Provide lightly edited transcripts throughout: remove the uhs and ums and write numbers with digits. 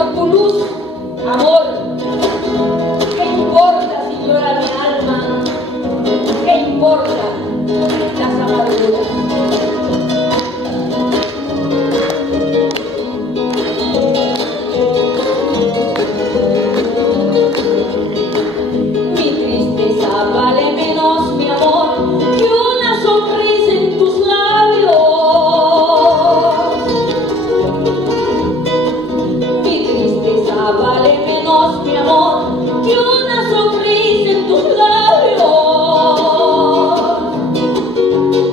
por tu luz, amor. ¿Qué importa si llora mi alma? ¿Qué importa las amarguras? Mi tristeza vale menos, mi amor, que una sonrisa en tus labios. Mi tristeza vale menos, mi amor, que una sonrisa en tus labios.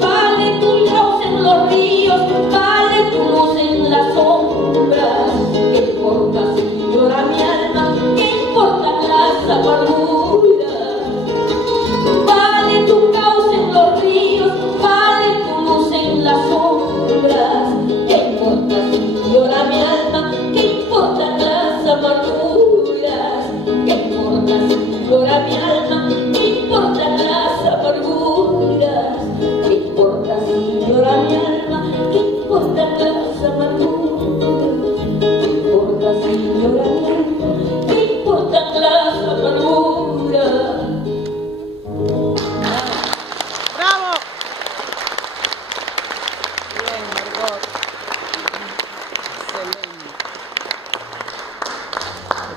Vale tu luz en los ríos, vale tu luz en las sombras. ¿Qué importa si llora mi alma? ¿Qué importan las amarguras? Vale tu cauce en los ríos, vale tu luz en las sombras. ¿Qué importa si llora mi alma? ¿Qué importan las amarguras? ¿Qué importa si llora mi alma? ¿Qué importan las amarguras? ¿Qué importa si llora mi alma? ¿Qué importan las amarguras? ¿Qué importa si llora mi alma? ¿Qué importan las amarguras? ¡Bravo! Bien, Margot. Excelente.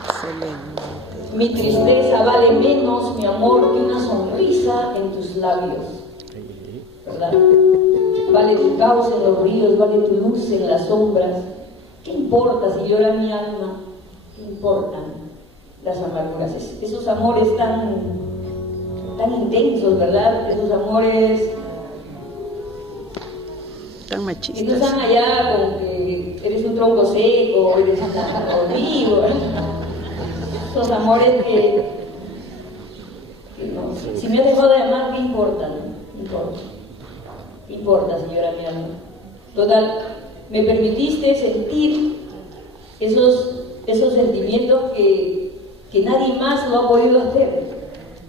Excelente. Mi tristeza vale menos, mi amor, que una sonrisa en tus labios, ¿verdad? Vale tu cauce en los ríos, vale tu luz en las sombras. ¿Qué importa si llora mi alma? ¿Qué importan las amarguras? Esos amores tan intensos, ¿verdad? Esos amores Tan que no machistas. están allá con que eres un tronco seco, eres un amigo. Esos amores que no, si me has dejado de amar, ¿qué importa? No importa. ¿Qué importa, señora mi alma? Total, me permitiste sentir esos sentimientos que nadie más lo ha podido hacer.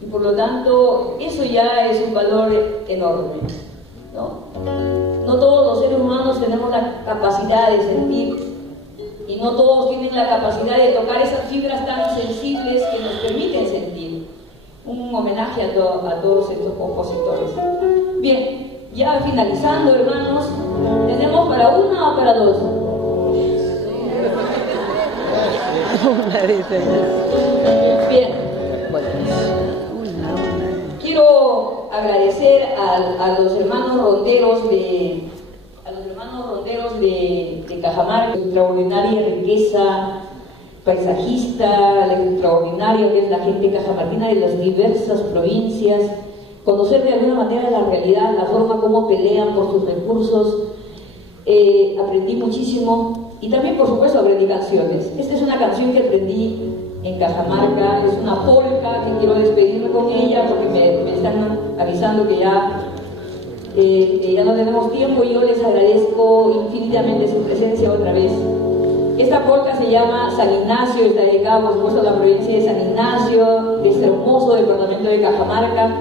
Y por lo tanto, eso ya es un valor enorme, ¿no? No todos los seres humanos tenemos la capacidad de sentir, y no todos tienen la capacidad de tocar esas fibras tan sensibles que nos permiten sentir. Un homenaje a todos estos compositores. Bien, ya finalizando, hermanos, ¿tenemos para una o para dos? Una dice. Bien. Bueno, una. Quiero agradecer a los hermanos ronderos de Cajamarca, la extraordinaria riqueza paisajista, la extraordinaria que es la gente cajamarquina de las diversas provincias, conocer de alguna manera la realidad, la forma como pelean por sus recursos. Aprendí muchísimo y también, por supuesto, aprendí canciones. Esta es una canción que aprendí en Cajamarca, es una polca que quiero despedirme con ella porque me están avisando que ya no tenemos tiempo, y yo les agradezco infinitamente su presencia otra vez. Esta polca se llama San Ignacio, está dedicada por supuesto a la provincia de San Ignacio, de este hermoso departamento de Cajamarca,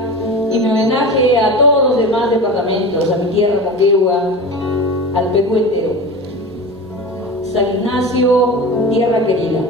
y mi homenaje a todos los demás departamentos, a mi tierra Moquegua, al Perú entero. San Ignacio, tierra querida.